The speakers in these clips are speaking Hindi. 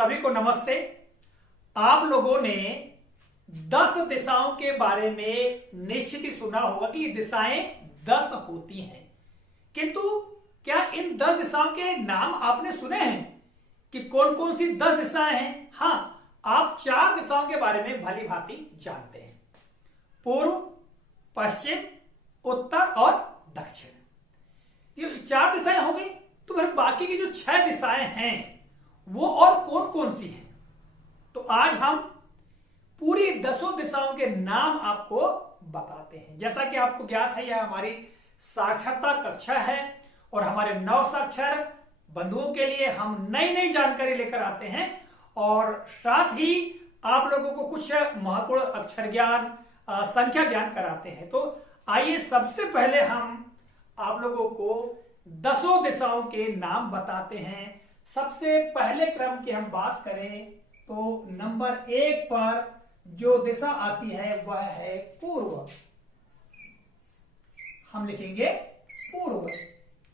सभी को नमस्ते। आप लोगों ने 10 दिशाओं के बारे में निश्चित ही सुना होगा कि दिशाएं 10 होती हैं, किंतु क्या इन 10 दिशाओं के नाम आपने सुने हैं कि कौन कौन सी 10 दिशाएं हैं? हाँ, आप 4 दिशाओं के बारे में भली भांति जानते हैं, पूर्व, पश्चिम, उत्तर और दक्षिण। ये 4 दिशाएं हो गई, तो फिर बाकी की जो 6 दिशाएं हैं वो और कौन कौन सी हैं? तो आज हम पूरी 10 दिशाओं के नाम आपको बताते हैं। जैसा कि आपको ज्ञात है, यह हमारी साक्षरता कक्षा है और हमारे नव साक्षर बंधुओं के लिए हम नई नई जानकारी लेकर आते हैं और साथ ही आप लोगों को कुछ महत्वपूर्ण अक्षर ज्ञान, संख्या ज्ञान कराते हैं। तो आइए सबसे पहले हम आप लोगों को 10 दिशाओं के नाम बताते हैं। सबसे पहले क्रम की हम बात करें तो नंबर 1 पर जो दिशा आती है वह है पूर्व। हम लिखेंगे पूर्व।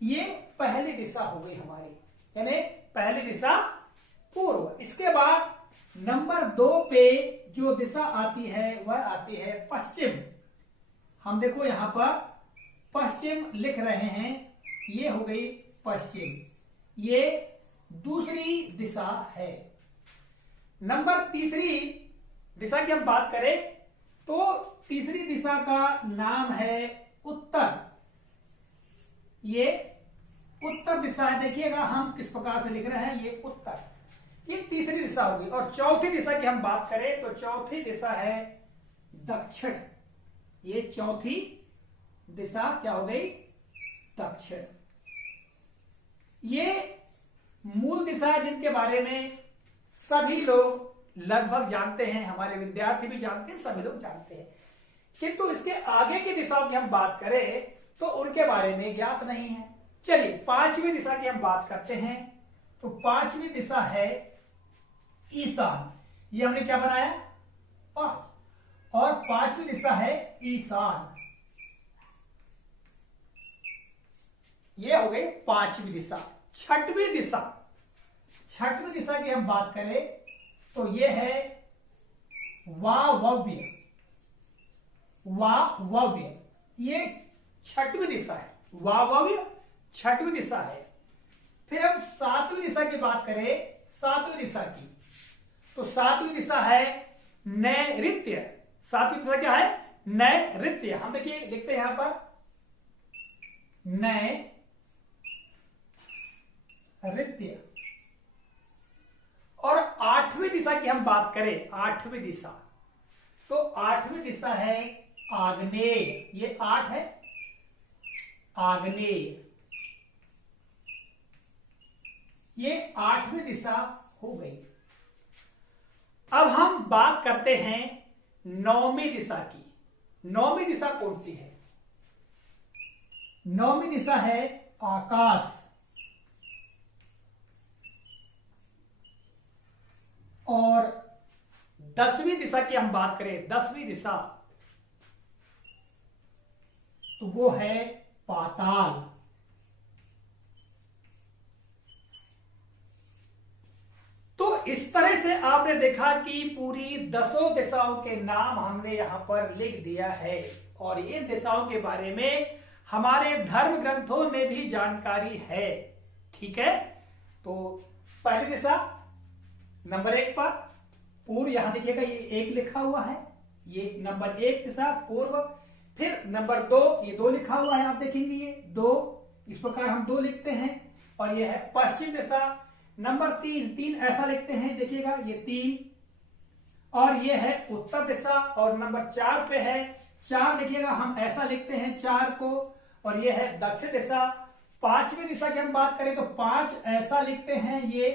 ये पहली दिशा हो गई हमारी, यानी पहली दिशा पूर्व। इसके बाद नंबर 2 पे जो दिशा आती है वह आती है पश्चिम। हम देखो यहां पर पश्चिम लिख रहे हैं, ये हो गई पश्चिम, ये दूसरी दिशा है। नंबर 3 दिशा की हम बात करें तो तीसरी दिशा का नाम है उत्तर। ये उत्तर दिशा है, देखिएगा हम किस प्रकार से लिख रहे हैं, ये उत्तर, ये तीसरी दिशा होगी। और चौथी दिशा की हम बात करें तो चौथी दिशा है दक्षिण। ये चौथी दिशा क्या हो गई? दक्षिण। ये मूल दिशा जिनके बारे में सभी लोग लगभग जानते हैं, हमारे विद्यार्थी भी जानते हैं, सभी लोग जानते हैं, किंतु इसके आगे की दिशाओं की हम बात करें तो उनके बारे में ज्ञात नहीं है। चलिए 5वीं दिशा की हम बात करते हैं। तो 5वीं दिशा है ईशान। ये हमने क्या बनाया? 5। और 5वीं दिशा है ईशान। ये हो गई 5वीं दिशा। 6वीं दिशा, 6वीं दिशा की हम बात करें तो ये है वायव्य। वायव्य ये 6वीं दिशा है, वायव्य 6वीं दिशा है। फिर हम 7वीं दिशा की बात करें, 7वीं दिशा की, तो 7वीं दिशा है नैऋत्य। 7वीं दिशा क्या है? नैऋत्य। हम देखिए लिखते हैं यहां पर नैऋत्य। और 8वीं दिशा की हम बात करें, 8वीं दिशा, तो 8वीं दिशा है आग्नेय। ये 8 है, आग्नेय। ये 8वीं दिशा हो गई। अब हम बात करते हैं 9वीं दिशा की। 9वीं दिशा कौन सी है? 9वीं दिशा है आकाश। और 10वीं दिशा की हम बात करें, 10वीं दिशा, तो वो है पाताल। तो इस तरह से आपने देखा कि पूरी 10 दिशाओं के नाम हमने यहां पर लिख दिया है और इन दिशाओं के बारे में हमारे धर्म ग्रंथों में भी जानकारी है। ठीक है, तो पहली दिशा नंबर 1 पर पूर्व, यहां देखिएगा ये 1 लिखा हुआ है, ये नंबर 1 दिशा पूर्व। फिर नंबर 2, ये 2 लिखा हुआ है, आप देखेंगे ये 2, इस प्रकार हम 2 लिखते हैं। और ये है पश्चिम दिशा। नंबर 3 ऐसा लिखते हैं, देखिएगा ये 3। और ये है उत्तर दिशा। और नंबर 4 पे है 4, देखिएगा हम ऐसा लिखते हैं 4 को। और ये है दक्षिण दिशा। 5वीं दिशा की हम बात करें तो 5 ऐसा लिखते हैं ये।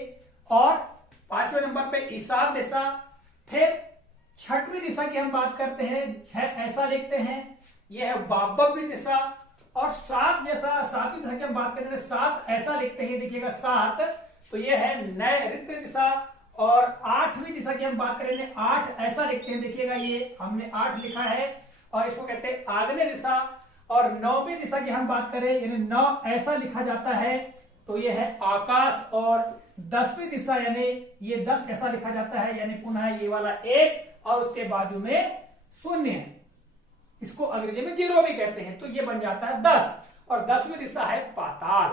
और 5वें नंबर पे ईशान दिशा। फिर 6वीं दिशा की हम बात करते हैं, 6 ऐसा लिखते हैं, यह है वायव्य दिशा। और 7 जैसा 7वीं दिशा की हम बात करते हैं, 7 ऐसा लिखते हैं, देखिएगा 7, तो यह है नैऋत्य दिशा। और 8वीं दिशा की हम बात करेंगे, 8 ऐसा लिखते हैं, देखिएगा ये हमने 8 लिखा है और इसको कहते हैं आग्नेय दिशा। और 9वीं दिशा की हम बात करें, यानी 9 ऐसा लिखा जाता है, तो यह है आकाश। और 10वीं दिशा यानी ये 10 ऐसा लिखा जाता है, यानी पुनः ये वाला 1 और उसके बाजू में 0 है, इसको अंग्रेजी में 0 भी कहते हैं, तो ये बन जाता है 10 और 10वीं दिशा है पाताल।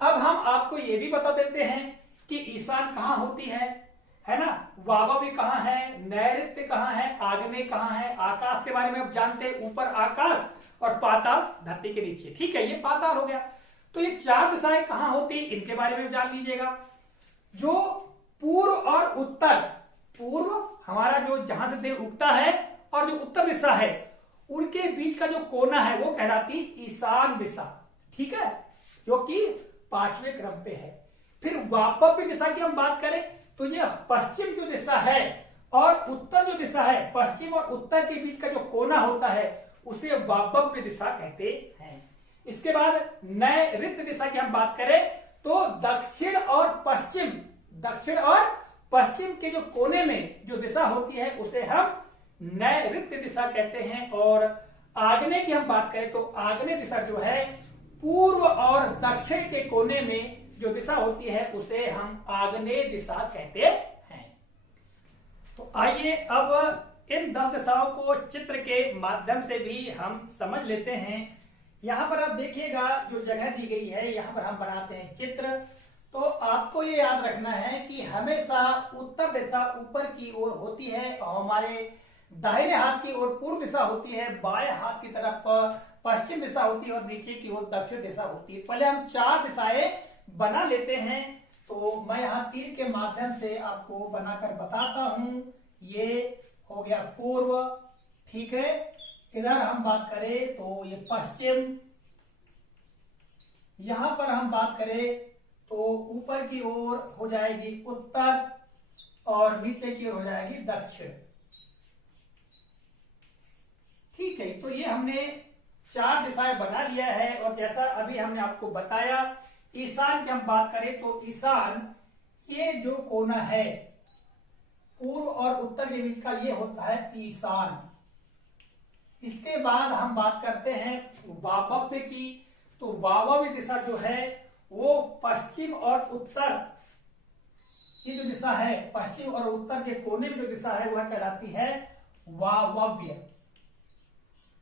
अब हम आपको ये भी बता देते हैं कि ईशान कहां होती है ना, वायव्य कहां है, नैऋत्य कहां है, आग्नेय कहां है, आकाश के बारे में आप जानते हैं, ऊपर आकाश और पाताल धरती के नीचे, ठीक है, ये पाताल हो गया। तो ये 4 दिशाएं कहां होती है इनके बारे में जान लीजिएगा। जो पूर्व और उत्तर, पूर्व हमारा जो जहां से दिन उगता है और जो उत्तर दिशा है उनके बीच का जो कोना है वो कहलाती ईशान दिशा, ठीक है, जो कि 5वें क्रम पे है। फिर वायव्य दिशा की हम बात करें तो ये पश्चिम जो दिशा है और उत्तर जो दिशा है, पश्चिम और उत्तर के बीच का जो कोना होता है उसे वायव्य दिशा कहते हैं। इसके बाद नैऋत्य दिशा की हम बात करें तो दक्षिण और पश्चिम के जो कोने में जो दिशा होती है उसे हम नैऋत्य दिशा कहते हैं। और आग्नेय की हम बात करें तो आग्नेय दिशा जो है पूर्व और दक्षिण के कोने में जो दिशा होती है उसे हम आग्नेय दिशा कहते हैं। तो आइए अब इन 10 दिशाओं को चित्र के माध्यम से भी हम समझ लेते हैं। यहां पर आप देखिएगा जो जगह दी गई है, यहां पर हम बनाते हैं चित्र। तो आपको ये याद रखना है कि हमेशा उत्तर दिशा ऊपर की ओर होती है और हमारे दाहिने हाथ की ओर पूर्व दिशा होती है, बाएं हाथ की तरफ पश्चिम दिशा होती है और नीचे की ओर दक्षिण दिशा होती है। पहले हम 4 दिशाएं बना लेते हैं, तो मैं यहाँ तीर के माध्यम से आपको बनाकर बताता हूं। ये हो गया पूर्व, ठीक है, इधर हम बात करें तो ये पश्चिम, यहां पर हम बात करें तो ऊपर की ओर हो जाएगी उत्तर और नीचे की ओर हो जाएगी दक्षिण, ठीक है। तो ये हमने 4 दिशाएं बना लिया है। और जैसा अभी हमने आपको बताया, ईशान की हम बात करें तो ईशान ये जो कोना है पूर्व और उत्तर के बीच का ये होता है ईशान। इसके बाद हम बात करते हैं वायव्य की, तो वायव्य दिशा जो है वो पश्चिम और उत्तर की जो दिशा है, पश्चिम और उत्तर के कोने में जो दिशा है वह कहलाती है वायव्य,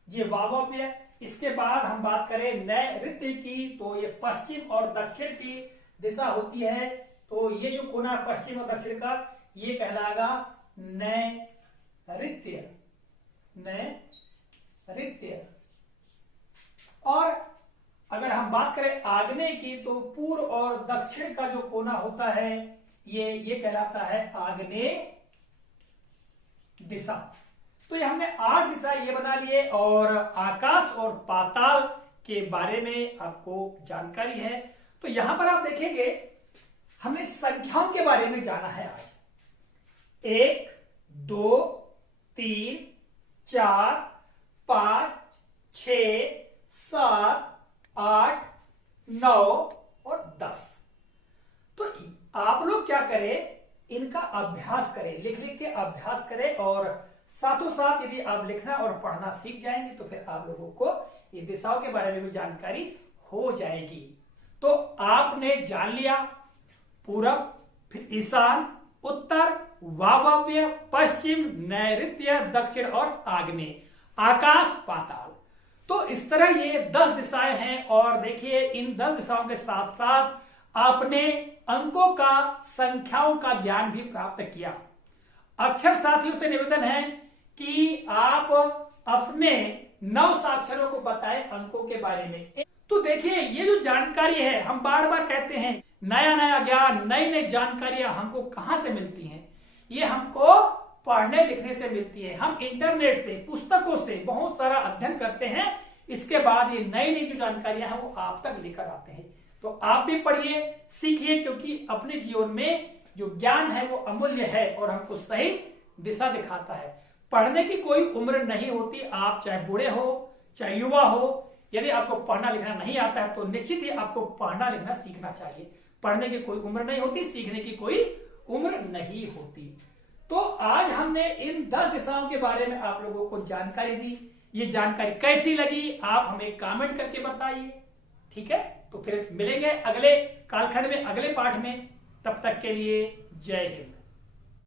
ये वायव्य। इसके बाद हम बात करें नैऋत्य की, तो ये पश्चिम और दक्षिण की दिशा होती है, तो ये जो कोना पश्चिम और दक्षिण का ये कहलाएगा नैऋत्य। और अगर हम बात करें आग्नेय की, तो पूर्व और दक्षिण का जो कोना होता है ये कहलाता है आग्नेय दिशा। तो ये हमने 8 दिशा ये बना लिए और आकाश और पाताल के बारे में आपको जानकारी है। तो यहां पर आप देखेंगे हमें संख्याओं के बारे में जाना है आज। 1, 2, 3, 4, 5, 6, 7, 8, 9 और 10। तो आप लोग क्या करें, इनका अभ्यास करें, लिख लिख के अभ्यास करें और साथों साथ यदि आप लिखना और पढ़ना सीख जाएंगे तो फिर आप लोगों को ये दिशाओं के बारे में भी जानकारी हो जाएगी। तो आपने जान लिया पूरब, फिर ईशान, उत्तर, वायव्य, पश्चिम, नैऋत्य, दक्षिण और आग्नेय, आकाश, पाताल। तो इस तरह ये 10 दिशाएं हैं। और देखिए इन 10 दिशाओं के साथ साथ आपने अंकों का, संख्याओं का ज्ञान भी प्राप्त किया। अक्षर साथियों से निवेदन है कि आप अपने 9 साक्षरों को बताएं अंकों के बारे में। तो देखिए ये जो जानकारी है, हम बार बार कहते हैं नया नया ज्ञान, नई नई जानकारियां हमको कहां से मिलती हैं? ये हमको पढ़ने लिखने से मिलती है। हम इंटरनेट से, पुस्तकों से बहुत सारा अध्ययन करते हैं, इसके बाद ये नई नई जो जानकारियां हैं वो आप तक लेकर आते हैं। तो आप भी पढ़िए, सीखिए, क्योंकि अपने जीवन में जो ज्ञान है वो अमूल्य है और हमको सही दिशा दिखाता है। पढ़ने की कोई उम्र नहीं होती, आप चाहे बूढ़े हो चाहे युवा हो, यदि आपको पढ़ना लिखना नहीं आता है तो निश्चित ही आपको पढ़ना लिखना सीखना चाहिए। पढ़ने की कोई उम्र नहीं होती, सीखने की कोई उम्र नहीं होती। तो आज हमने इन 10 दिशाओं के बारे में आप लोगों को जानकारी दी। ये जानकारी कैसी लगी आप हमें कमेंट करके बताइए, ठीक है। तो फिर मिलेंगे अगले कालखंड में, अगले पाठ में। तब तक के लिए जय हिंद।